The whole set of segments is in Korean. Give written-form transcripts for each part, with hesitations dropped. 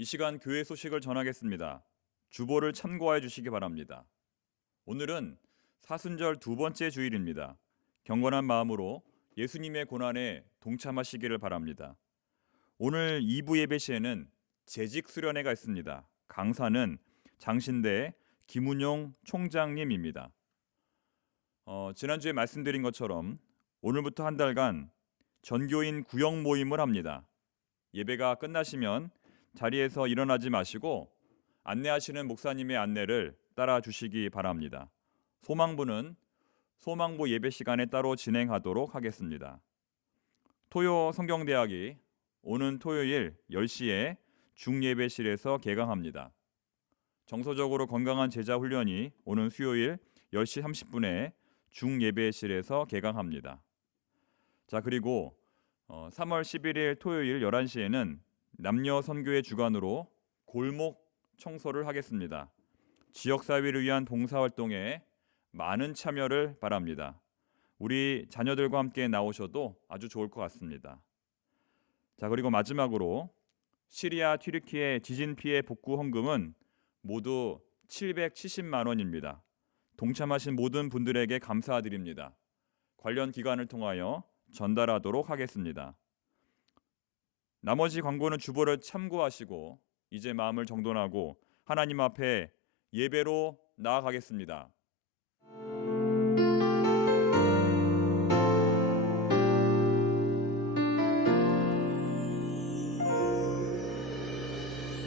이 시간 교회 소식을 전하겠습니다. 주보를 참고해 주시기 바랍니다. 오늘은 사순절 두 번째 주일입니다. 경건한 마음으로 예수님의 고난에 동참하시기를 바랍니다. 오늘 2부 예배 시에는 재직 수련회가 있습니다. 강사는 장신대 김운용 총장님입니다. 지난주에 말씀드린 것처럼 오늘부터 한 달간 전교인 구역 모임을 합니다. 예배가 끝나시면 자리에서 일어나지 마시고 안내하시는 목사님의 안내를 따라 주시기 바랍니다. 소망부는 소망부 예배 시간에 따로 진행하도록 하겠습니다. 토요 성경대학이 오는 토요일 10시에 중예배실에서 개강합니다. 정서적으로 건강한 제자 훈련이 오는 수요일 10시 30분에 중예배실에서 개강합니다. 자, 그리고 3월 11일 토요일 11시에는 남녀 선교회 주관으로 골목 청소를 하겠습니다. 지역사회를 위한 봉사활동에 많은 참여를 바랍니다. 우리 자녀들과 함께 나오셔도 아주 좋을 것 같습니다. 자, 그리고 마지막으로 시리아 튀르키예 지진 피해 복구 헌금은 모두 770만 원입니다. 동참하신 모든 분들에게 감사드립니다. 관련 기관을 통하여 전달하도록 하겠습니다. 나머지 광고는 주보를 참고하시고 이제 마음을 정돈하고 하나님 앞에 예배로 나아가겠습니다.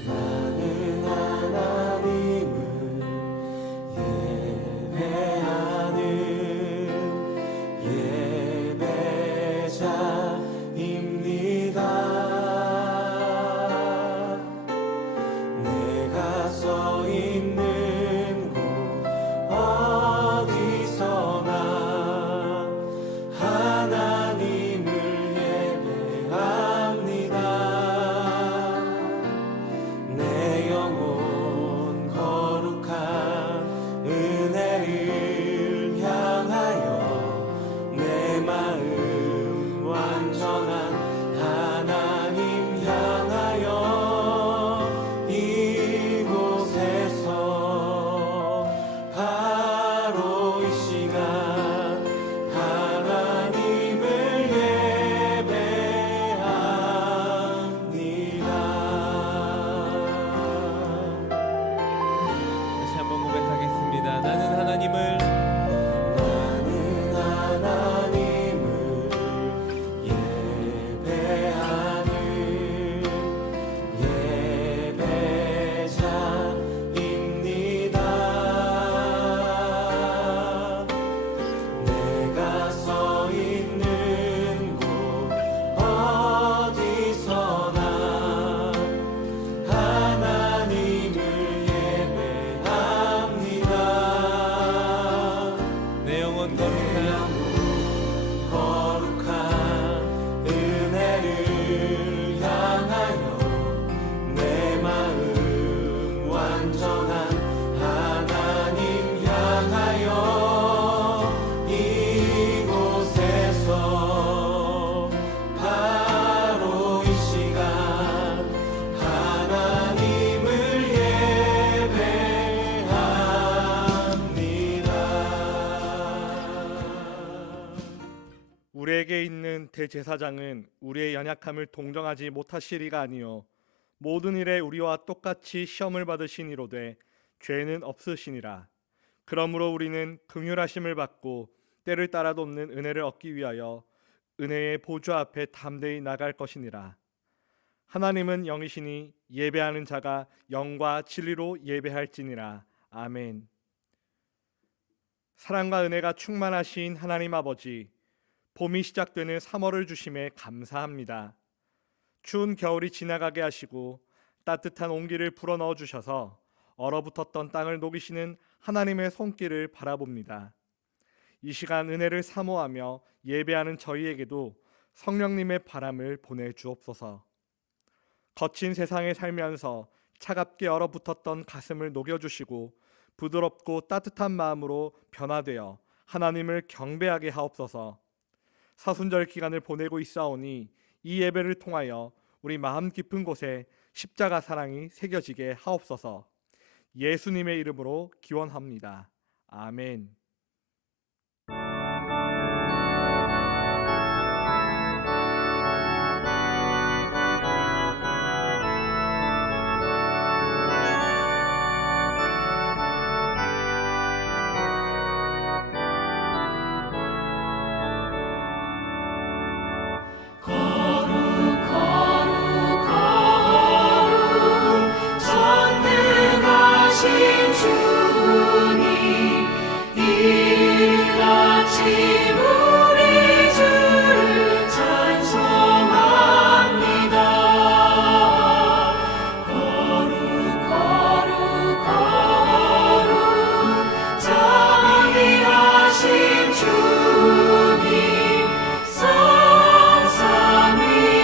나는 하나님을 예배하는 예배자입니다. 내가 서 있는 곳 어디서나 하나님을 예배합니다. 내 영혼 거룩한 은혜를 향하여 내 마음 완전한 하나님 향하여 이곳에서 바로 이 시간 하나님을 예배합니다. 다시 한번 고백하겠습니다. 나는 하나님을 예배하는 예배자입니다. 내가 서 있는 곳 어디서나 하나님을 예배합니다. 내 영혼 내 거룩한 영혼 거룩한 은혜를 향하여 내 마음 완전한 하나님 향하여 이곳에서 바로 이 시간 하나님을 예배합니다. 우리에게 있는 대제사장은 우리의 연약함을 동정하지 못하시리가 아니요 모든 일에 우리와 똑같이 시험을 받으시니로되 죄는 없으시니라. 그러므로 우리는 긍휼하심을 받고 때를 따라 돕는 은혜를 얻기 위하여 은혜의 보좌 앞에 담대히 나갈 것이니라. 하나님은 영이시니 예배하는 자가 영과 진리로 예배할지니라. 아멘. 사랑과 은혜가 충만하신 하나님 아버지, 봄이 시작되는 3월을 주심에 감사합니다. 추운 겨울이 지나가게 하시고 따뜻한 온기를 불어넣어 주셔서 얼어붙었던 땅을 녹이시는 하나님의 손길을 바라봅니다. 이 시간 은혜를 사모하며 예배하는 저희에게도 성령님의 바람을 보내주옵소서. 거친 세상에 살면서 차갑게 얼어붙었던 가슴을 녹여주시고 부드럽고 따뜻한 마음으로 변화되어 하나님을 경배하게 하옵소서. 사순절 기간을 보내고 있사오니 이 예배를 통하여 우리 마음 깊은 곳에 십자가 사랑이 새겨지게 하옵소서. 예수님의 이름으로 기원합니다. 아멘. 전능하신 주님 이같이 우리 주를 찬송합니다. 거룩 거룩 거룩 자비하신 주님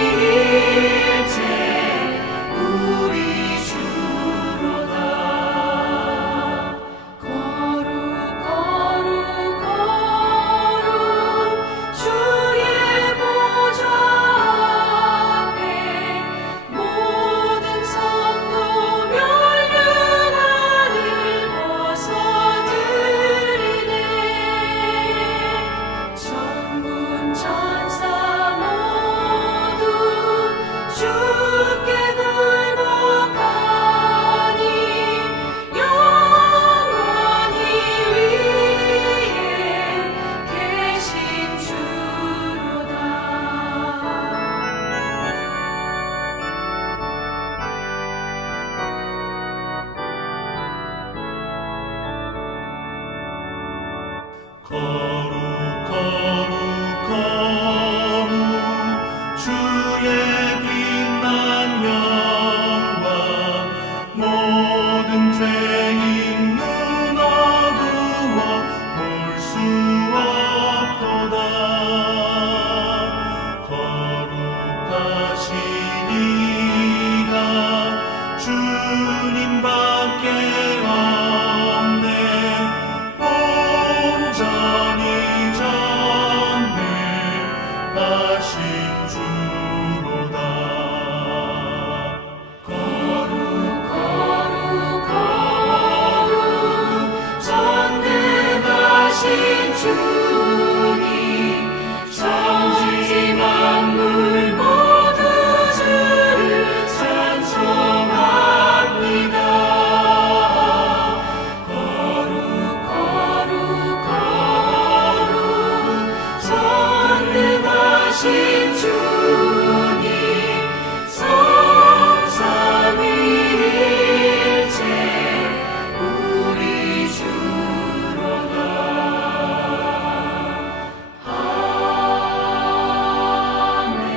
성삼위일체 우리 주로다. 거룩 거룩 거룩 주의 보좌 앞에 모든 성도 멸류관을 벗어드리네. 천군 천사 모두 주께 굴복하니 영원히 위에 계신 주로다. 거룩 거룩 거룩 주의 빛난 영광 모든 죄인 눈 어두워 볼 수 없도다. 거룩하신 이가 주님밖에 없네. 온전히 전능하신 주로다. 거룩 거룩 거룩 전능하신 주님 천지 만물 모두 주를 찬송합니다. 거룩 거룩 거룩 전능하신 주님 성삼위일체 우리 주로다. 아멘.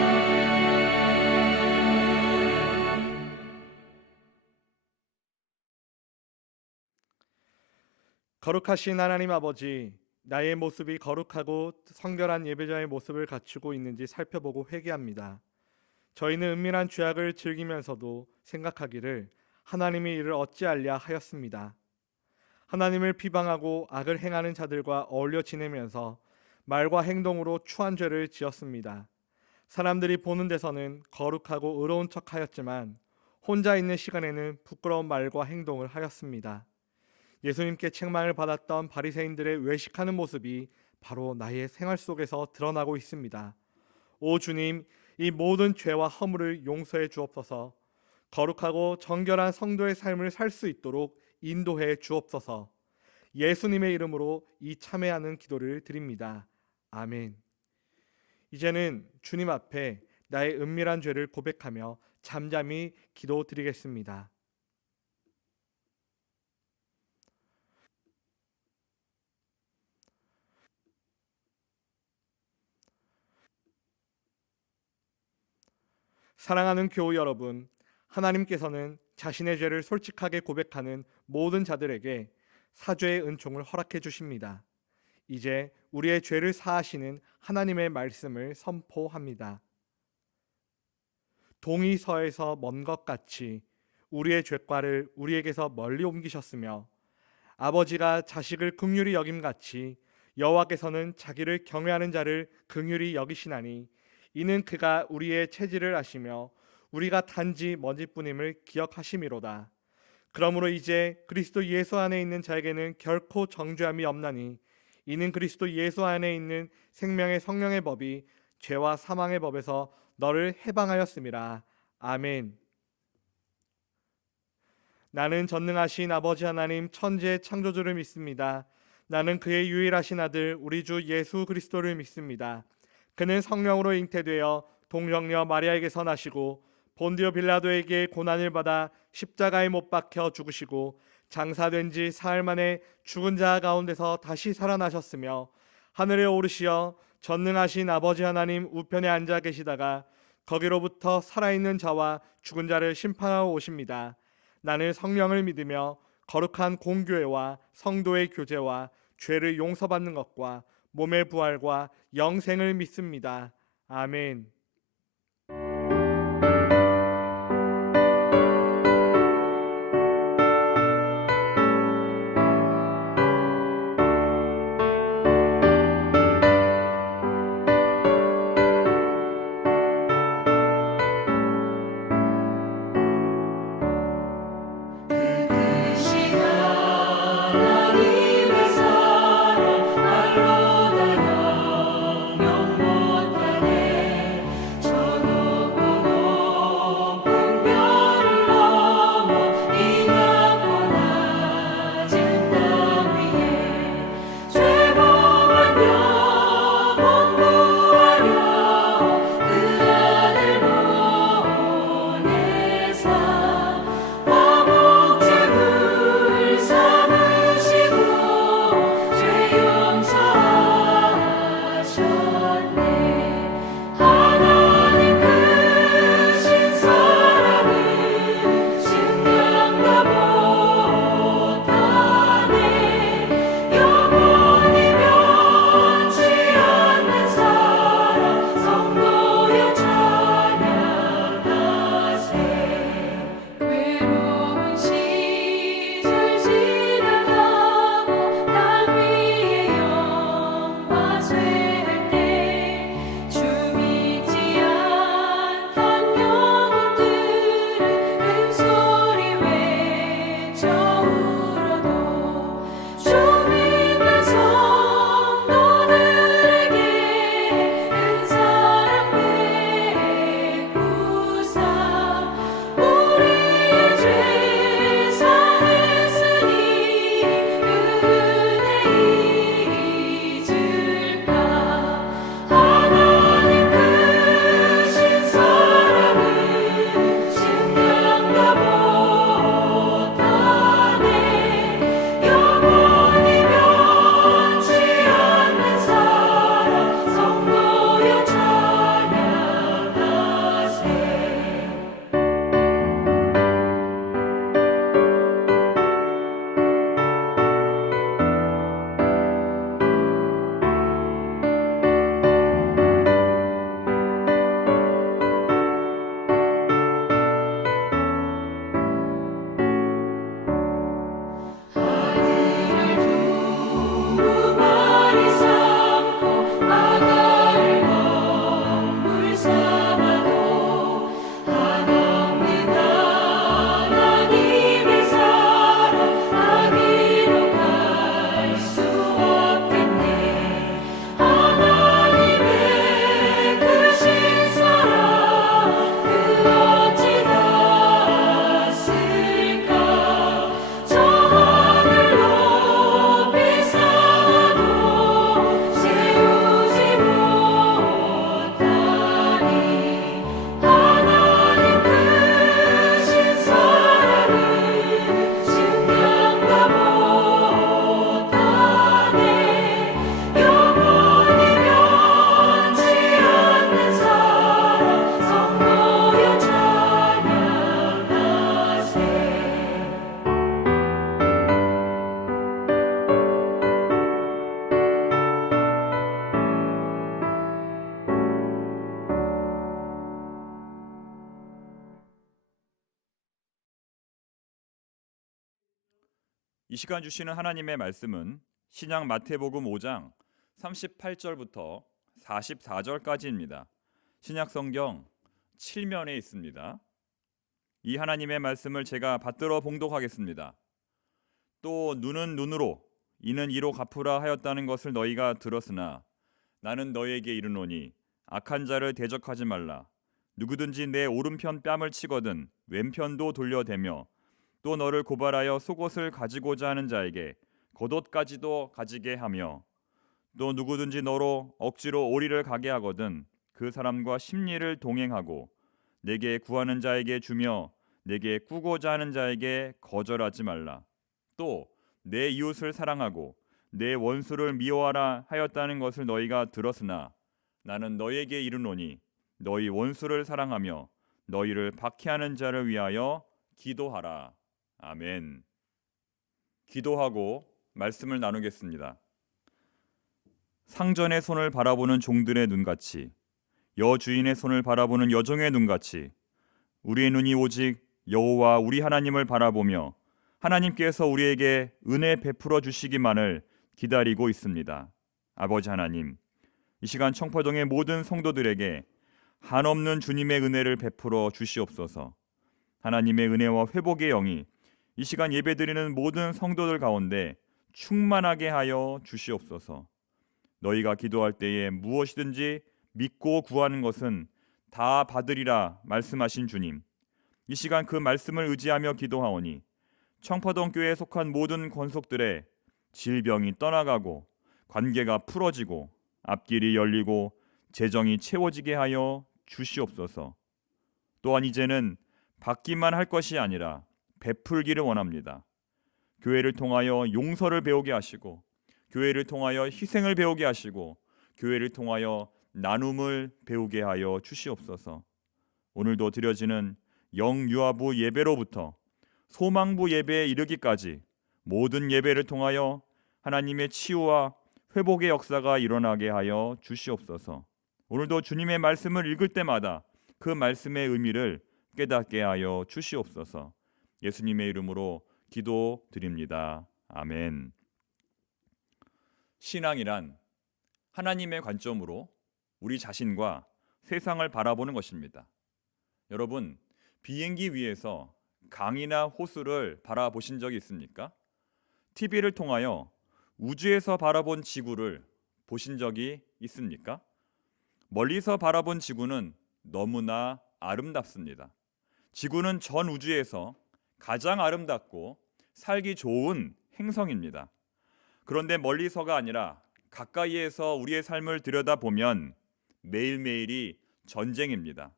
거룩하신 하나님 아버지, 나의 모습이 거룩하고 성결한 예배자의 모습을 갖추고 있는지 살펴보고 회개합니다. 저희는 은밀한 죄악을 즐기면서도 생각하기를 하나님이 이를 어찌하랴 하였습니다. 하나님을 비방하고 악을 행하는 자들과 어울려 지내면서 말과 행동으로 추한 죄를 지었습니다. 사람들이 보는 데서는 거룩하고 의로운 척하였지만 혼자 있는 시간에는 부끄러운 말과 행동을 하였습니다. 예수님께 책망을 받았던 바리새인들의 외식하는 모습이 바로 나의 생활 속에서 드러나고 있습니다. 오 주님, 이 모든 죄와 허물을 용서해 주옵소서. 거룩하고 정결한 성도의 삶을 살 수 있도록 인도해 주옵소서. 예수님의 이름으로 이 참회하는 기도를 드립니다. 아멘. 이제는 주님 앞에 나의 은밀한 죄를 고백하며 잠잠히 기도드리겠습니다. 사랑하는 교우 여러분, 하나님께서는 자신의 죄를 솔직하게 고백하는 모든 자들에게 사죄의 은총을 허락해 주십니다. 이제 우리의 죄를 사하시는 하나님의 말씀을 선포합니다. 동이 서에서 먼 것 같이 우리의 죄과를 우리에게서 멀리 옮기셨으며 아버지가 자식을 긍휼히 여김같이 여호와께서는 자기를 경외하는 자를 긍휼히 여기시나니 이는 그가 우리의 체질을 아시며 우리가 단지 먼지뿐임을 기억하심이로다. 그러므로 이제 그리스도 예수 안에 있는 자에게는 결코 정죄함이 없나니 이는 그리스도 예수 안에 있는 생명의 성령의 법이 죄와 사망의 법에서 너를 해방하였음이라. 아멘. 나는 전능하신 아버지 하나님 천지의 창조주를 믿습니다. 나는 그의 유일하신 아들 우리 주 예수 그리스도를 믿습니다. 그는 성령으로 잉태되어 동정녀 마리아에게서 나시고 본디오 빌라도에게 고난을 받아 십자가에 못 박혀 죽으시고 장사된 지 사흘 만에 죽은 자 가운데서 다시 살아나셨으며 하늘에 오르시어 전능하신 아버지 하나님 우편에 앉아 계시다가 거기로부터 살아있는 자와 죽은 자를 심판하러 오십니다. 나는 성령을 믿으며 거룩한 공교회와 성도의 교제와 죄를 용서받는 것과 몸의 부활과 영생을 믿습니다. 아멘. 하나님의 사랑 알로다 영영 못하네 저 높고 높은 별을 넘어 이 낮고 낮은 땅 위에 죄범한 영혼 구하려 그 아들 보내사 화목제물 삼으시고 죄 용서하셨네. 하나님 크신 사랑을 증명도 못하네. 영원히 변치 않는 사랑 성도여 찬양하세. 외로운 시절 지나가고 땅 위에 영화 쇠할 때 주 믿지 않던 영혼들은 큰 소리 외쳐 울어도 주 믿는 성도들에게 큰 사랑 베푸사 우리의 죄 사했으니 그 은혜 잊을까. 하나님 크신 사랑을 증명도 못하네. 영원히 변치 않는 사랑 성도여 찬양하세. 하늘을 두루마리 삼고 바다를 먹물 삼아도 한없는 하나님의 사랑 아기로 갈 수 없겠네. 하나님의 크신 사랑 그 어찌 닿았을까. 저 하늘 높이 쌓아도 세우지 못하니. 하나님 크신 사랑을 증명도 못하네. 영원히 변치 않는 사랑 성도여 찬양하세. 이 시간 주시는 하나님의 말씀은 신약 마태복음 5장 38절부터 44절까지입니다. 신약 성경 7면에 있습니다. 이 하나님의 말씀을 제가 받들어 봉독하겠습니다. 또 눈은 눈으로 이는 이로 갚으라 하였다는 것을 너희가 들었으나 나는 너희에게 이르노니 악한 자를 대적하지 말라. 누구든지 내 오른편 뺨을 치거든 왼편도 돌려대며 또 너를 고발하여 속옷을 가지고자 하는 자에게 겉옷까지도 가지게 하며 또 누구든지 너로 억지로 오리를 가게 하거든 그 사람과 심리를 동행하고 내게 구하는 자에게 주며 내게 꾸고자 하는 자에게 거절하지 말라. 또 내 이웃을 사랑하고 내 원수를 미워하라 하였다는 것을 너희가 들었으나 나는 너희에게 이르노니 너희 원수를 사랑하며 너희를 박해하는 자를 위하여 기도하라. 아멘. 기도하고 말씀을 나누겠습니다. 상전의 손을 바라보는 종들의 눈같이 여주인의 손을 바라보는 여종의 눈같이 우리의 눈이 오직 여호와 우리 하나님을 바라보며 하나님께서 우리에게 은혜 베풀어 주시기만을 기다리고 있습니다. 아버지 하나님, 이 시간 청포동의 모든 성도들에게 한없는 주님의 은혜를 베풀어 주시옵소서. 하나님의 은혜와 회복의 영이 이 시간 예배드리는 모든 성도들 가운데 충만하게 하여 주시옵소서. 너희가 기도할 때에 무엇이든지 믿고 구하는 것은 다 받으리라 말씀하신 주님, 이 시간 그 말씀을 의지하며 기도하오니 청포동 교회에 속한 모든 권속들의 질병이 떠나가고 관계가 풀어지고 앞길이 열리고 재정이 채워지게 하여 주시옵소서. 또한 이제는 받기만 할 것이 아니라 베풀기를 원합니다. 교회를 통하여 용서를 배우게 하시고 교회를 통하여 희생을 배우게 하시고 교회를 통하여 나눔을 배우게 하여 주시옵소서. 오늘도 드려지는 영유아부 예배로부터 소망부 예배에 이르기까지 모든 예배를 통하여 하나님의 치유와 회복의 역사가 일어나게 하여 주시옵소서. 오늘도 주님의 말씀을 읽을 때마다 그 말씀의 의미를 깨닫게 하여 주시옵소서. 예수님의 이름으로 기도드립니다. 아멘. 신앙이란 하나님의 관점으로 우리 자신과 세상을 바라보는 것입니다. 여러분, 비행기 위에서 강이나 호수를 바라보신 적이 있습니까? TV를 통하여 우주에서 바라본 지구를 보신 적이 있습니까? 멀리서 바라본 지구는 너무나 아름답습니다. 지구는 전 우주에서 가장 아름답고 살기 좋은 행성입니다. 그런데 멀리서가 아니라 가까이에서 우리의 삶을 들여다보면 매일매일이 전쟁입니다.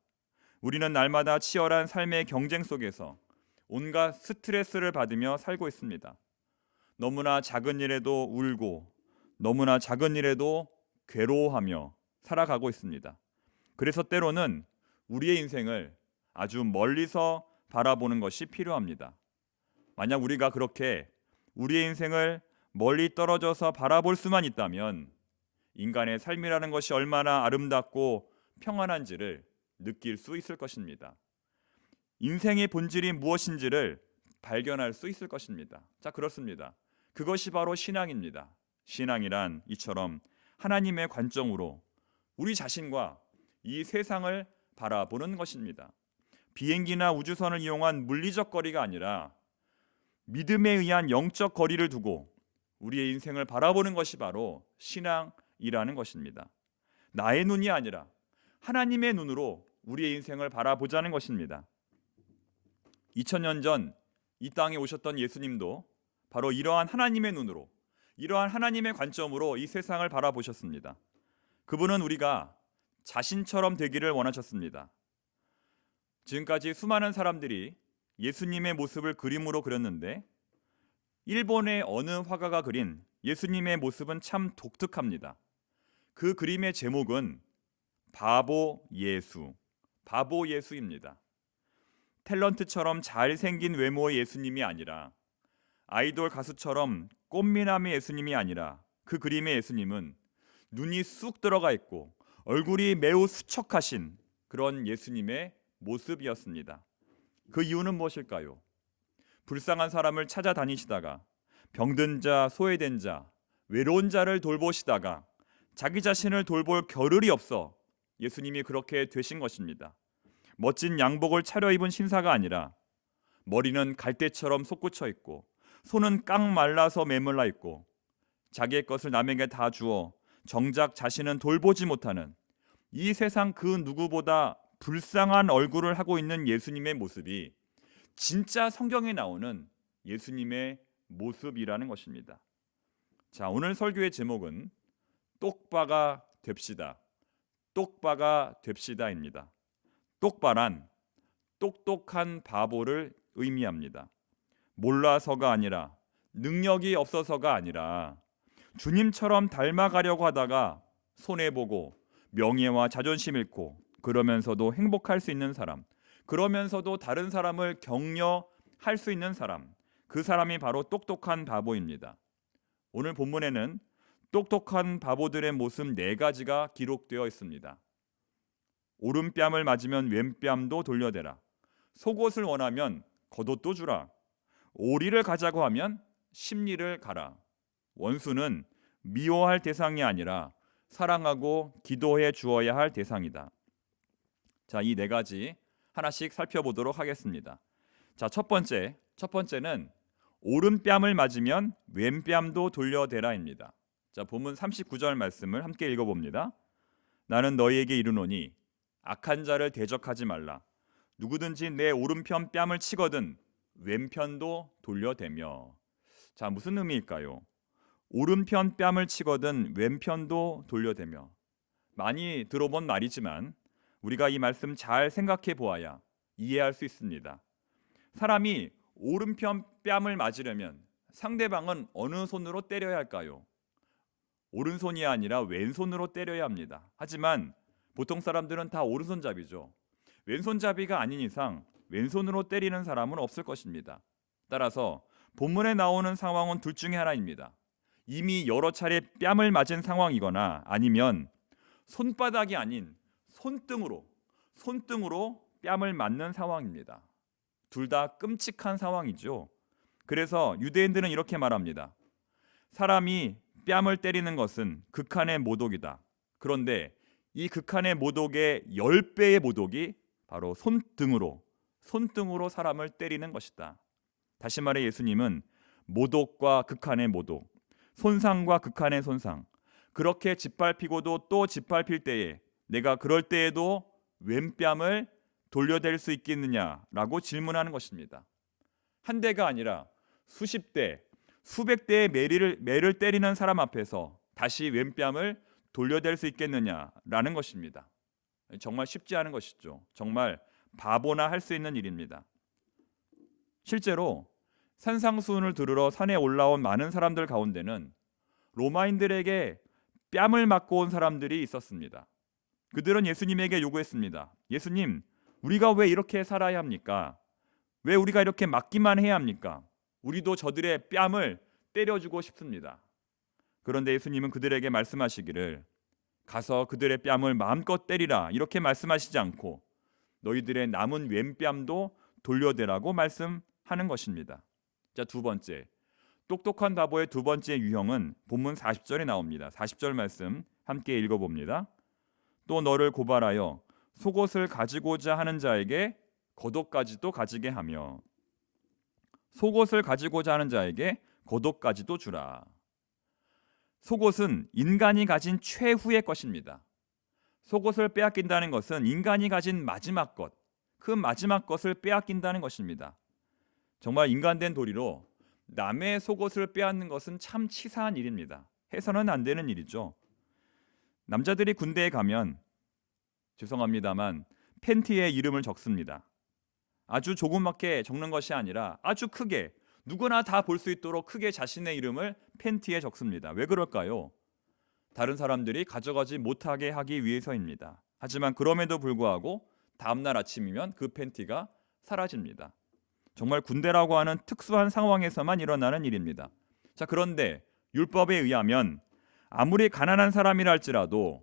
우리는 날마다 치열한 삶의 경쟁 속에서 온갖 스트레스를 받으며 살고 있습니다. 너무나 작은 일에도 울고 너무나 작은 일에도 괴로워하며 살아가고 있습니다. 그래서 때로는 우리의 인생을 아주 멀리서 바라보는 것이 필요합니다. 만약 우리가 그렇게 우리의 인생을 멀리 떨어져서 바라볼 수만 있다면 인간의 삶이라는 것이 얼마나 아름답고 평안한지를 느낄 수 있을 것입니다. 인생의 본질이 무엇인지를 발견할 수 있을 것입니다. 자, 그렇습니다. 그것이 바로 신앙입니다. 신앙이란 이처럼 하나님의 관점으로 우리 자신과 이 세상을 바라보는 것입니다. 비행기나 우주선을 이용한 물리적 거리가 아니라 믿음에 의한 영적 거리를 두고 우리의 인생을 바라보는 것이 바로 신앙이라는 것입니다. 나의 눈이 아니라 하나님의 눈으로 우리의 인생을 바라보자는 것입니다. 2000년 전 이 땅에 오셨던 예수님도 바로 이러한 하나님의 눈으로, 이러한 하나님의 관점으로 이 세상을 바라보셨습니다. 그분은 우리가 자신처럼 되기를 원하셨습니다. 지금까지 수많은 사람들이 예수님의 모습을 그림으로 그렸는데 일본의 어느 화가가 그린 예수님의 모습은 참 독특합니다. 그 그림의 제목은 바보 예수입니다. 탤런트처럼 잘생긴 외모의 예수님이 아니라 아이돌 가수처럼 꽃미남의 예수님이 아니라 그 그림의 예수님은 눈이 쑥 들어가 있고 얼굴이 매우 수척하신 그런 예수님의 모습이었습니다. 그 이유는 무엇일까요? 불쌍한 사람을 찾아다니시다가 병든 자, 소외된 자, 외로운 자를 돌보시다가 자기 자신을 돌볼 겨를이 없어 예수님이 그렇게 되신 것입니다. 멋진 양복을 차려입은 신사가 아니라 머리는 갈대처럼 솟구쳐 있고 손은 깡 말라서 메물라 있고 자기의 것을 남에게 다 주어 정작 자신은 돌보지 못하는 이 세상 그 누구보다 불쌍한 얼굴을 하고 있는 예수님의 모습이 진짜 성경에 나오는 예수님의 모습이라는 것입니다. 자, 오늘 설교의 제목은 똑바가 됩시다. 똑바가 됩시다입니다. 똑바란 똑똑한 바보를 의미합니다. 몰라서가 아니라 능력이 없어서가 아니라 주님처럼 닮아가려고 하다가 손해보고 명예와 자존심 잃고 그러면서도 행복할 수 있는 사람, 그러면서도 다른 사람을 격려할 수 있는 사람, 그 사람이 바로 똑똑한 바보입니다. 오늘 본문에는 똑똑한 바보들의 모습 4가지가 기록되어 있습니다. 오른뺨을 맞으면 왼뺨도 돌려대라. 속옷을 원하면 겉옷도 주라. 오리를 가자고 하면 십리를 가라. 원수는 미워할 대상이 아니라 사랑하고 기도해 주어야 할 대상이다. 자, 이 4가지 하나씩 살펴보도록 하겠습니다. 자, 첫 번째는 오른뺨을 맞으면 왼뺨도 돌려대라입니다. 자, 본문 39절 말씀을 함께 읽어봅니다. 나는 너희에게 이르노니 악한 자를 대적하지 말라. 누구든지 내 오른편 뺨을 치거든 왼편도 돌려대며. 자, 무슨 의미일까요? 오른편 뺨을 치거든 왼편도 돌려대며. 많이 들어본 말이지만 우리가 이 말씀 잘 생각해 보아야 이해할 수 있습니다. 사람이 오른편 뺨을 맞으려면 상대방은 어느 손으로 때려야 할까요? 오른손이 아니라 왼손으로 때려야 합니다. 하지만 보통 사람들은 다 오른손잡이죠. 왼손잡이가 아닌 이상 왼손으로 때리는 사람은 없을 것입니다. 따라서 본문에 나오는 상황은 둘 중에 하나입니다. 이미 여러 차례 뺨을 맞은 상황이거나 아니면 손바닥이 아닌 손등으로 뺨을 맞는 상황입니다. 둘 다 끔찍한 상황이죠. 그래서 유대인들은 이렇게 말합니다. 사람이 뺨을 때리는 것은 극한의 모독이다. 그런데 이 극한의 모독의 10배의 모독이 바로 손등으로 사람을 때리는 것이다. 다시 말해 예수님은 모독과 극한의 모독, 손상과 극한의 손상, 그렇게 짓밟히고도 또 짓밟힐 때에 내가 그럴 때에도 왼뺨을 돌려댈 수 있겠느냐라고 질문하는 것입니다. 한 대가 아니라 수십 대, 수백 대의 매를 때리는 사람 앞에서 다시 왼뺨을 돌려댈 수 있겠느냐라는 것입니다. 정말 쉽지 않은 것이죠. 정말 바보나 할 수 있는 일입니다. 실제로 산상수훈을 들으러 산에 올라온 많은 사람들 가운데는 로마인들에게 뺨을 맞고 온 사람들이 있었습니다. 그들은 예수님에게 요구했습니다. 예수님, 우리가 왜 이렇게 살아야 합니까? 왜 우리가 이렇게 맞기만 해야 합니까? 우리도 저들의 뺨을 때려주고 싶습니다. 그런데 예수님은 그들에게 말씀하시기를 가서 그들의 뺨을 마음껏 때리라 이렇게 말씀하시지 않고 너희들의 남은 왼뺨도 돌려대라고 말씀하는 것입니다. 자, 두 번째, 똑똑한 바보의 두 번째 유형은 본문 40절에 나옵니다. 40절 말씀 함께 읽어봅니다. 또 너를 고발하여 속옷을 가지고자 하는 자에게 겉옷까지도 가지게 하며 속옷을 가지고자 하는 자에게 겉옷까지도 주라. 속옷은 인간이 가진 최후의 것입니다. 속옷을 빼앗긴다는 것은 인간이 가진 마지막 것, 그 마지막 것을 빼앗긴다는 것입니다. 정말 인간된 도리로 남의 속옷을 빼앗는 것은 참 치사한 일입니다. 해서는 안 되는 일이죠. 남자들이 군대에 가면 죄송합니다만 팬티에 이름을 적습니다. 아주 조그맣게 적는 것이 아니라 아주 크게 누구나 다 볼 수 있도록 크게 자신의 이름을 팬티에 적습니다. 왜 그럴까요? 다른 사람들이 가져가지 못하게 하기 위해서입니다. 하지만 그럼에도 불구하고 다음날 아침이면 그 팬티가 사라집니다. 정말 군대라고 하는 특수한 상황에서만 일어나는 일입니다. 자, 그런데 율법에 의하면 아무리 가난한 사람이라 할지라도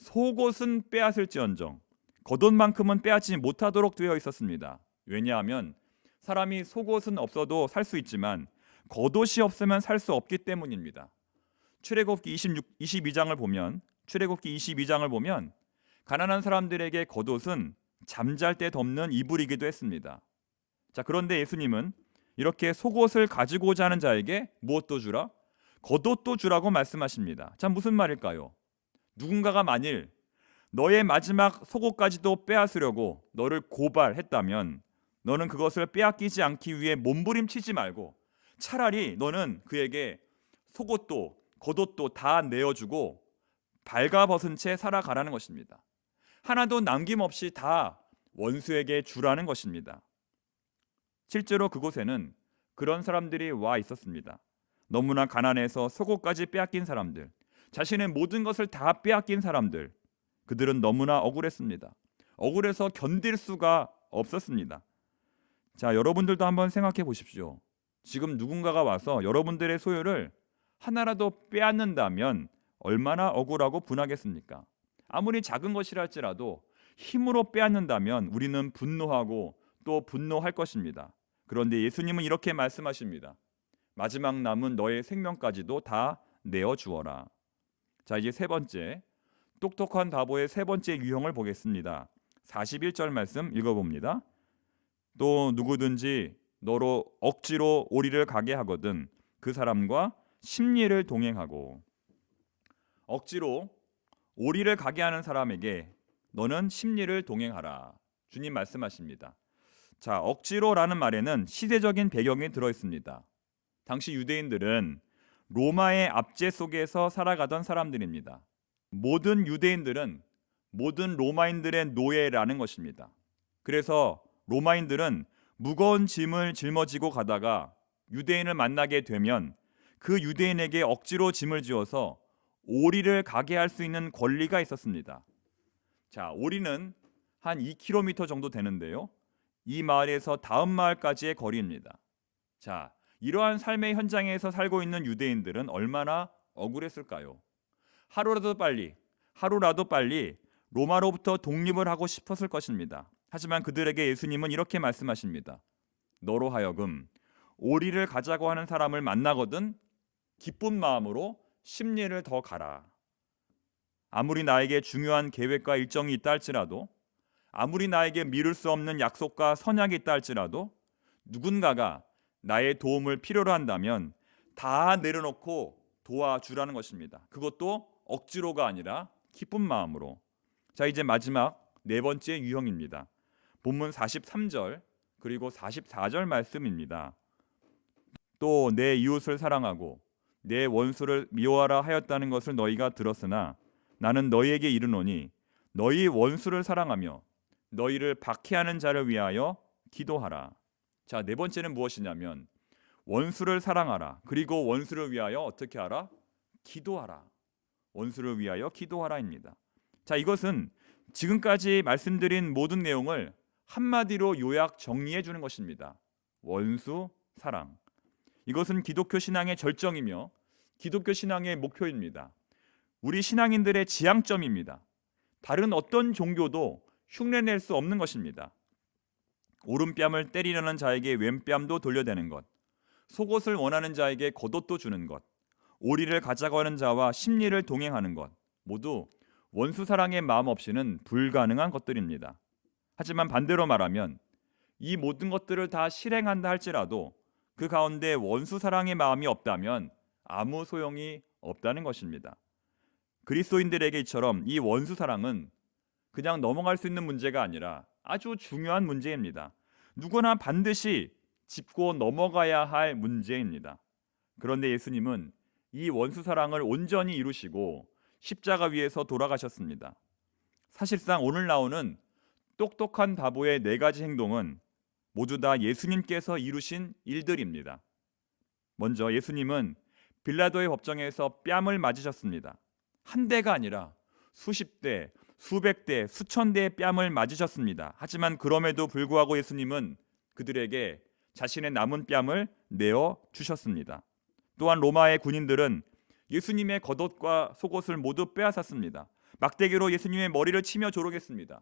속옷은 빼앗을지언정 겉옷만큼은 빼앗지 못하도록 되어 있었습니다. 왜냐하면 사람이 속옷은 없어도 살 수 있지만 겉옷이 없으면 살 수 없기 때문입니다. 출애굽기 22장을 보면 가난한 사람들에게 겉옷은 잠잘 때 덮는 이불이기도 했습니다. 자, 그런데 예수님은 이렇게 속옷을 가지고자 하는 자에게 무엇도 주라? 겉옷도 주라고 말씀하십니다. 자, 무슨 말일까요? 누군가가 만일 너의 마지막 속옷까지도 빼앗으려고 너를 고발했다면 너는 그것을 빼앗기지 않기 위해 몸부림치지 말고 차라리 너는 그에게 속옷도 겉옷도 다 내어주고 발가벗은 채 살아가라는 것입니다. 하나도 남김없이 다 원수에게 주라는 것입니다. 실제로 그곳에는 그런 사람들이 와 있었습니다. 너무나 가난해서 속옷까지 빼앗긴 사람들, 자신의 모든 것을 다 빼앗긴 사람들, 그들은 너무나 억울했습니다. 억울해서 견딜 수가 없었습니다. 자, 여러분들도 한번 생각해 보십시오. 지금 누군가가 와서 여러분들의 소유를 하나라도 빼앗는다면 얼마나 억울하고 분하겠습니까? 아무리 작은 것이라 할지라도 힘으로 빼앗는다면 우리는 분노하고 또 분노할 것입니다. 그런데 예수님은 이렇게 말씀하십니다. 마지막 남은 너의 생명까지도 다 내어 주어라. 자, 이제 세 번째, 똑똑한 바보의 세 번째 유형을 보겠습니다. 41절 말씀 읽어봅니다. 또 누구든지 너로 억지로 오리를 가게 하거든 그 사람과 심리를 동행하고. 억지로 오리를 가게 하는 사람에게 너는 심리를 동행하라. 주님 말씀하십니다. 자, 억지로라는 말에는 시대적인 배경이 들어 있습니다. 당시 유대인들은 로마의 압제 속에서 살아가던 사람들입니다. 모든 유대인들은 모든 로마인들의 노예라는 것입니다. 그래서 로마인들은 무거운 짐을 짊어지고 가다가 유대인을 만나게 되면 그 유대인에게 억지로 짐을 지어서 오리를 가게 할 수 있는 권리가 있었습니다. 자, 오리는 한 2km 정도 되는데요. 이 마을에서 다음 마을까지의 거리입니다. 자, 이러한 삶의 현장에서 살고 있는 유대인들은 얼마나 억울했을까요? 하루라도 빨리 로마로부터 독립을 하고 싶었을 것입니다. 하지만 그들에게 예수님은 이렇게 말씀하십니다. 너로 하여금 오리를 가자고 하는 사람을 만나거든 기쁜 마음으로 심리를 더 가라. 아무리 나에게 중요한 계획과 일정이 있다 할지라도, 아무리 나에게 미룰 수 없는 약속과 선약이 있다 할지라도 누군가가 나의 도움을 필요로 한다면 다 내려놓고 도와주라는 것입니다. 그것도 억지로가 아니라 기쁜 마음으로. 자, 이제 마지막 네 번째 유형입니다. 본문 43절 그리고 44절 말씀입니다. 또 내 이웃을 사랑하고 내 원수를 미워하라 하였다는 것을 너희가 들었으나 나는 너희에게 이르노니 너희 원수를 사랑하며 너희를 박해하는 자를 위하여 기도하라. 자, 네 번째는 무엇이냐면 원수를 사랑하라. 그리고 원수를 위하여 어떻게 하라? 기도하라. 원수를 위하여 기도하라입니다. 자, 이것은 지금까지 말씀드린 모든 내용을 한마디로 요약 정리해 주는 것입니다. 원수 사랑. 이것은 기독교 신앙의 절정이며 기독교 신앙의 목표입니다. 우리 신앙인들의 지향점입니다. 다른 어떤 종교도 흉내낼 수 없는 것입니다. 오른뺨을 때리려는 자에게 왼뺨도 돌려대는 것, 속옷을 원하는 자에게 겉옷도 주는 것, 오리를 가자고 하는 자와 심리를 동행하는 것, 모두 원수 사랑의 마음 없이는 불가능한 것들입니다. 하지만 반대로 말하면 이 모든 것들을 다 실행한다 할지라도 그 가운데 원수 사랑의 마음이 없다면 아무 소용이 없다는 것입니다. 그리스도인들에게 이처럼 이 원수 사랑은 그냥 넘어갈 수 있는 문제가 아니라 아주 중요한 문제입니다. 누구나 반드시 짚고 넘어가야 할 문제입니다. 그런데 예수님은 이 원수 사랑을 온전히 이루시고 십자가 위에서 돌아가셨습니다. 사실상 오늘 나오는 똑똑한 바보의 네 가지 행동은 모두 다 예수님께서 이루신 일들입니다. 먼저 예수님은 빌라도의 법정에서 뺨을 맞으셨습니다. 한 대가 아니라 수십 대, 수백 대, 수천 대의 뺨을 맞으셨습니다. 하지만 그럼에도 불구하고 예수님은 그들에게 자신의 남은 뺨을 내어 주셨습니다. 또한 로마의 군인들은 예수님의 겉옷과 속옷을 모두 빼앗았습니다. 막대기로 예수님의 머리를 치며 조르겠습니다.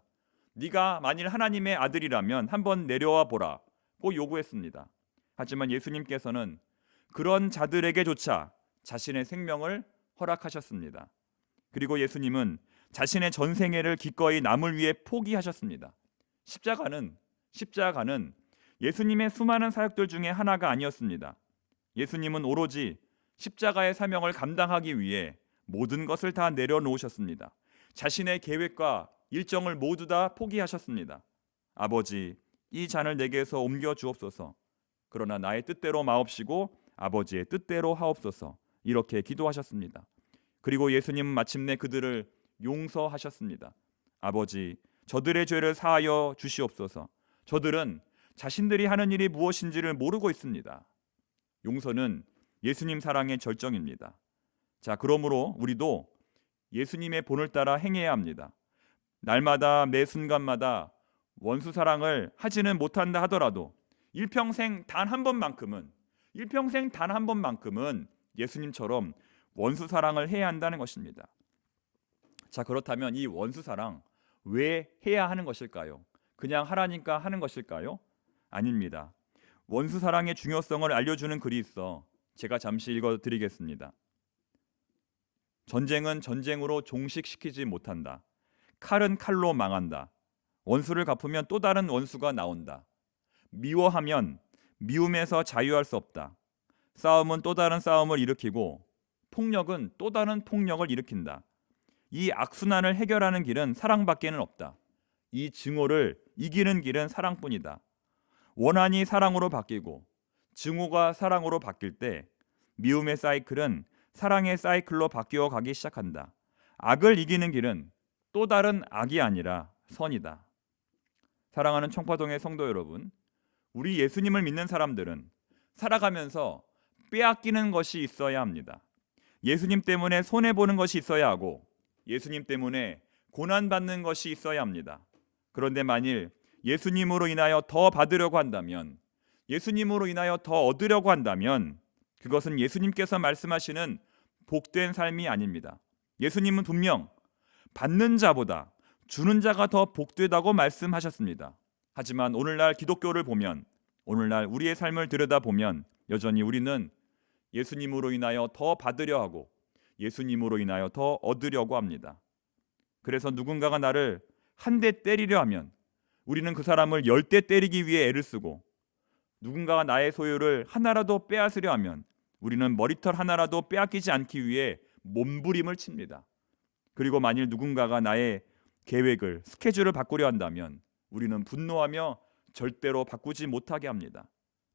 네가 만일 하나님의 아들이라면 한번 내려와 보라고 요구했습니다. 하지만 예수님께서는 그런 자들에게조차 자신의 생명을 허락하셨습니다. 그리고 예수님은 자신의 전생애를 기꺼이 남을 위해 포기하셨습니다. 십자가는 예수님의 수많은 사역들 중에 하나가 아니었습니다. 예수님은 오로지 십자가의 사명을 감당하기 위해 모든 것을 다 내려놓으셨습니다. 자신의 계획과 일정을 모두 다 포기하셨습니다. 아버지, 이 잔을 내게서 옮겨 주옵소서. 그러나 나의 뜻대로 마옵시고 아버지의 뜻대로 하옵소서. 이렇게 기도하셨습니다. 그리고 예수님은 마침내 그들을 용서하셨습니다. 아버지, 저들의 죄를 사하여 주시옵소서. 저들은 자신들이 하는 일이 무엇인지를 모르고 있습니다. 용서는 예수님 사랑의 절정입니다. 자, 그러므로 우리도 예수님의 본을 따라 행해야 합니다. 날마다 매 순간마다 원수 사랑을 하지는 못한다 하더라도 일평생 단 한 번만큼은 예수님처럼 원수 사랑을 해야 한다는 것입니다. 자, 그렇다면 이 원수 사랑 왜 해야 하는 것일까요? 그냥 하라니까 하는 것일까요? 아닙니다. 원수 사랑의 중요성을 알려주는 글이 있어 제가 잠시 읽어드리겠습니다. 전쟁은 전쟁으로 종식시키지 못한다. 칼은 칼로 망한다. 원수를 갚으면 또 다른 원수가 나온다. 미워하면 미움에서 자유할 수 없다. 싸움은 또 다른 싸움을 일으키고 폭력은 또 다른 폭력을 일으킨다. 이 악순환을 해결하는 길은 사랑밖에는 없다. 이 증오를 이기는 길은 사랑뿐이다. 원한이 사랑으로 바뀌고 증오가 사랑으로 바뀔 때 미움의 사이클은 사랑의 사이클로 바뀌어 가기 시작한다. 악을 이기는 길은 또 다른 악이 아니라 선이다. 사랑하는 청파동의 성도 여러분, 우리 예수님을 믿는 사람들은 살아가면서 빼앗기는 것이 있어야 합니다. 예수님 때문에 손해보는 것이 있어야 하고 예수님 때문에 고난받는 것이 있어야 합니다. 그런데 만일 예수님으로 인하여 더 받으려고 한다면, 예수님으로 인하여 더 얻으려고 한다면 그것은 예수님께서 말씀하시는 복된 삶이 아닙니다. 예수님은 분명 받는 자보다 주는 자가 더 복되다고 말씀하셨습니다. 하지만 오늘날 기독교를 보면, 오늘날 우리의 삶을 들여다보면 여전히 우리는 예수님으로 인하여 더 받으려 하고 예수님으로 인하여 더 얻으려고 합니다. 그래서 누군가가 나를 한 대 때리려 하면 우리는 그 사람을 10대 때리기 위해 애를 쓰고, 누군가가 나의 소유를 하나라도 빼앗으려 하면 우리는 머리털 하나라도 빼앗기지 않기 위해 몸부림을 칩니다. 그리고 만일 누군가가 나의 계획을, 스케줄을 바꾸려 한다면 우리는 분노하며 절대로 바꾸지 못하게 합니다.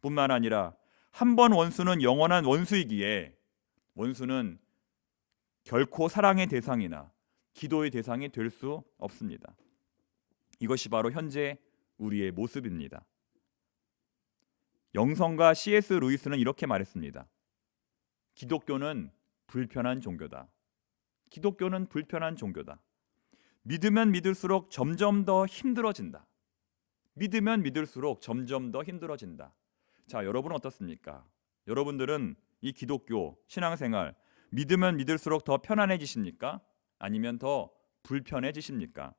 뿐만 아니라 한 번 원수는 영원한 원수이기에 원수는 결코 사랑의 대상이나 기도의 대상이 될 수 없습니다. 이것이 바로 현재 우리의 모습입니다. 영성가 C.S. 루이스는 이렇게 말했습니다. 기독교는 불편한 종교다. 기독교는 불편한 종교다. 믿으면 믿을수록 점점 더 힘들어진다. 믿으면 믿을수록 점점 더 힘들어진다. 자, 여러분은 어떻습니까? 여러분들은 이 기독교 신앙생활 믿으면 믿을수록 더 편안해지십니까? 아니면 더 불편해지십니까?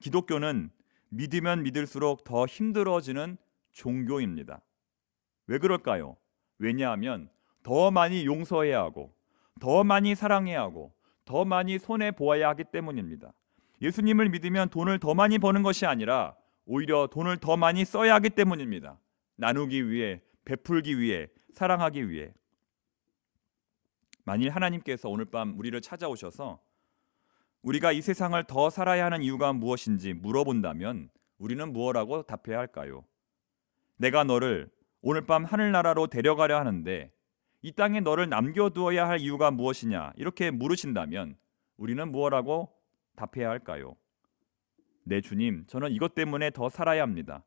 기독교는 믿으면 믿을수록 더 힘들어지는 종교입니다. 왜 그럴까요? 왜냐하면 더 많이 용서해야 하고 더 많이 사랑해야 하고 더 많이 손해보아야 하기 때문입니다. 예수님을 믿으면 돈을 더 많이 버는 것이 아니라 오히려 돈을 더 많이 써야 하기 때문입니다. 나누기 위해, 베풀기 위해, 사랑하기 위해. 만일 하나님께서 오늘 밤 우리를 찾아오셔서 우리가 이 세상을 더 살아야 하는 이유가 무엇인지 물어본다면 우리는 무엇라고 답해야 할까요? 내가 너를 오늘 밤 하늘나라로 데려가려 하는데 이 땅에 너를 남겨두어야 할 이유가 무엇이냐, 이렇게 물으신다면 우리는 무엇라고 답해야 할까요? 네, 주님, 저는 이것 때문에 더 살아야 합니다.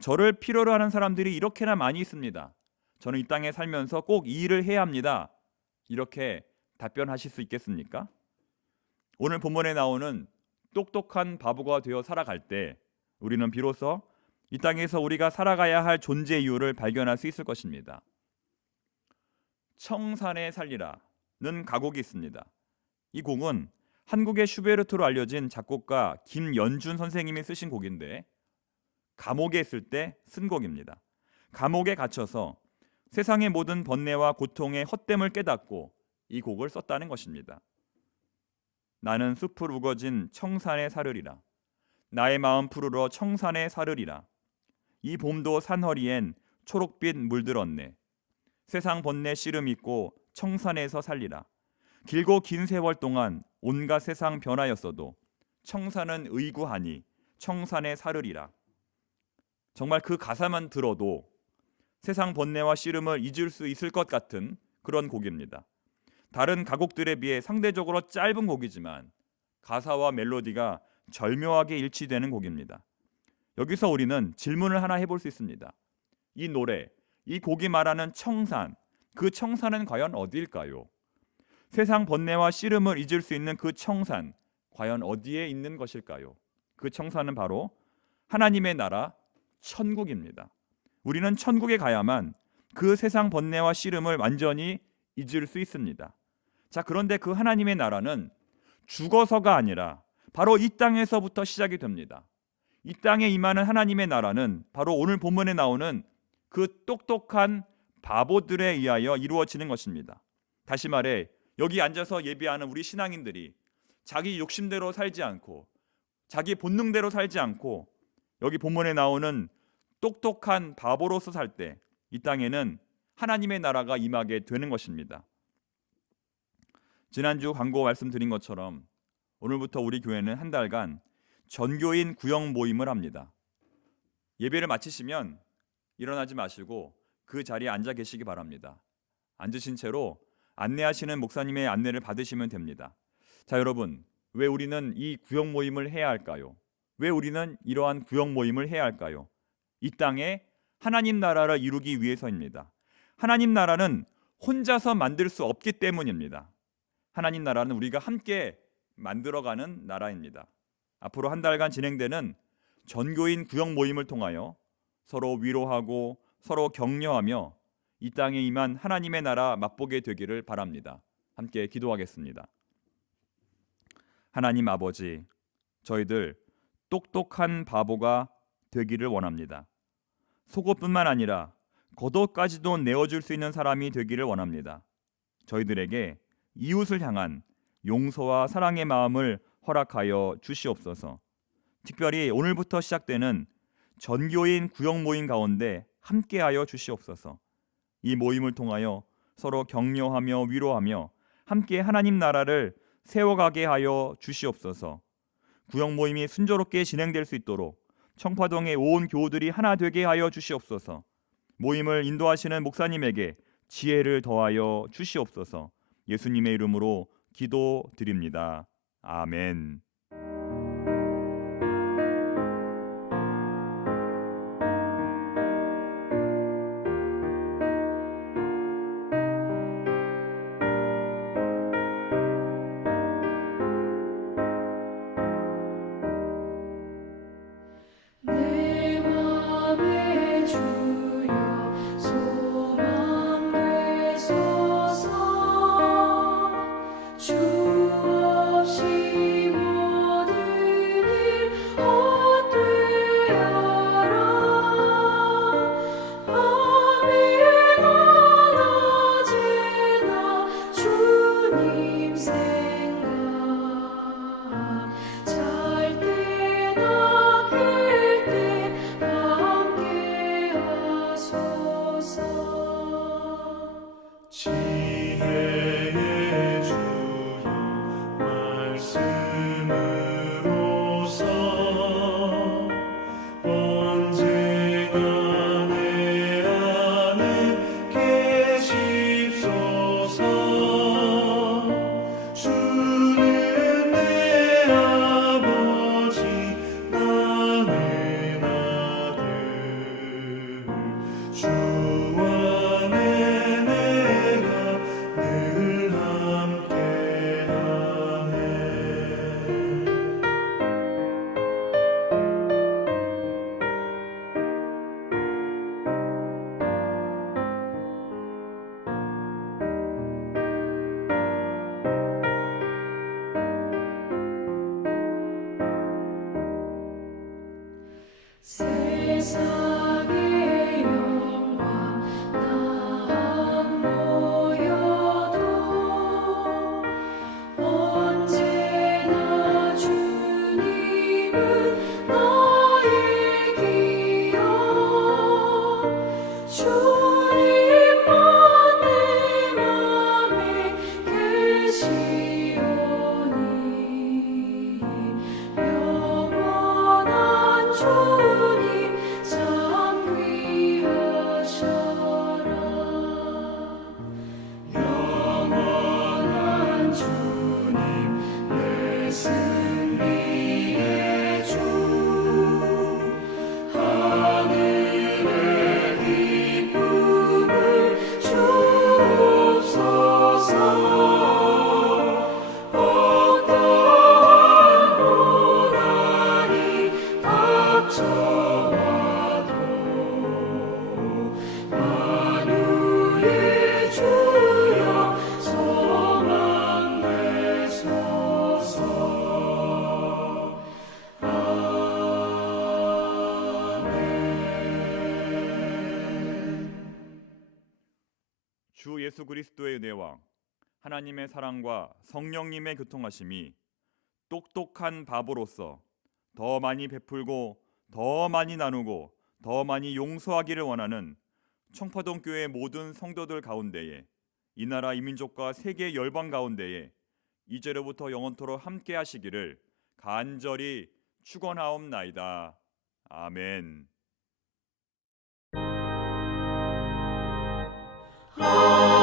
저를 필요로 하는 사람들이 이렇게나 많이 있습니다. 저는 이 땅에 살면서 꼭 이 일을 해야 합니다. 이렇게 답변하실 수 있겠습니까? 오늘 본문에 나오는 똑똑한 바보가 되어 살아갈 때 우리는 비로소 이 땅에서 우리가 살아가야 할 존재 이유를 발견할 수 있을 것입니다. 청산에 살리라는 가곡이 있습니다. 이 곡은 한국의 슈베르트로 알려진 작곡가 김연준 선생님이 쓰신 곡인데 감옥에 있을 때 쓴 곡입니다. 감옥에 갇혀서 세상의 모든 번뇌와 고통의 헛됨을 깨닫고 이 곡을 썼다는 것입니다. 나는 숲을 우거진 청산에 살으리라. 나의 마음 푸르러 청산에 사르리라. 이 봄도 산허리엔 초록빛 물들었네. 세상 번뇌 씨름 있고 청산에서 살리라. 길고 긴 세월 동안 온갖 세상 변하였어도 청산은 의구하니 청산에 사르리라. 정말 그 가사만 들어도 세상 번뇌와 씨름을 잊을 수 있을 것 같은 그런 곡입니다. 다른 가곡들에 비해 상대적으로 짧은 곡이지만 가사와 멜로디가 절묘하게 일치되는 곡입니다. 여기서 우리는 질문을 하나 해볼 수 있습니다. 이 노래, 이 곡이 말하는 청산, 그 청산은 과연 어디일까요? 세상 번뇌와 씨름을 잊을 수 있는 그 청산, 과연 어디에 있는 것일까요? 그 청산은 바로 하나님의 나라 천국입니다. 우리는 천국에 가야만 그 세상 번뇌와 씨름을 완전히 잊을 수 있습니다. 자, 그런데 그 하나님의 나라는 죽어서가 아니라 바로 이 땅에서부터 시작이 됩니다. 이 땅에 임하는 하나님의 나라는 바로 오늘 본문에 나오는 그 똑똑한 바보들에 의하여 이루어지는 것입니다. 다시 말해 여기 앉아서 예배하는 우리 신앙인들이 자기 욕심대로 살지 않고 자기 본능대로 살지 않고 여기 본문에 나오는 똑똑한 바보로서 살 때 이 땅에는 하나님의 나라가 임하게 되는 것입니다. 지난주 광고 말씀드린 것처럼 오늘부터 우리 교회는 한 달간 전교인 구역 모임을 합니다. 예배를 마치시면 일어나지 마시고 그 자리에 앉아 계시기 바랍니다. 앉으신 채로 안내하시는 목사님의 안내를 받으시면 됩니다. 자, 여러분, 왜 우리는 이 구역 모임을 해야 할까요? 왜 우리는 이러한 구역 모임을 해야 할까요? 이 땅에 하나님 나라를 이루기 위해서입니다. 하나님 나라는 혼자서 만들 수 없기 때문입니다. 하나님 나라는 우리가 함께 만들어가는 나라입니다. 앞으로 한 달간 진행되는 전교인 구역 모임을 통하여 서로 위로하고 서로 격려하며 이 땅에 임한 하나님의 나라 맛보게 되기를 바랍니다. 함께 기도하겠습니다. 하나님 아버지, 저희들 똑똑한 바보가 되기를 원합니다. 속옷뿐만 아니라 겉옷까지도 내어줄 수 있는 사람이 되기를 원합니다. 저희들에게 이웃을 향한 용서와 사랑의 마음을 허락하여 주시옵소서. 특별히 오늘부터 시작되는 전교인 구역 모임 가운데 함께하여 주시옵소서. 이 모임을 통하여 서로 격려하며 위로하며 함께 하나님 나라를 세워가게 하여 주시옵소서. 구역 모임이 순조롭게 진행될 수 있도록 청파동의 온 교우들이 하나 되게 하여 주시옵소서. 모임을 인도하시는 목사님에게 지혜를 더하여 주시옵소서. 예수님의 이름으로 기도드립니다. 아멘. 내 맘의 주여 소망 되소서. 주 없이 모든 일 헛되어라. 아멘. 언제나 주님 생각 잘 때나 깰 때 함께 하소서. 지혜의 주여 말씀으로서 언제나 내 안에 계십소서. 주는 내 아버지 나는 아들 주 안에 내가 늘 함께하네. 세상의 영광 나 안 보여도 언제나 주님은 주 예수 그리스도의 은혜와 하나님의 사랑과 성령님의 교통하심이 똑똑한 바보로서 더 많이 베풀고 더 많이 나누고 더 많이 용서하기를 원하는 청파동 교회 모든 성도들 가운데에 이 나라 이민족과 세계 열방 가운데에 이제로부터 영원토록 함께 하시기를 간절히 축원하옵나이다. 아멘. 아멘.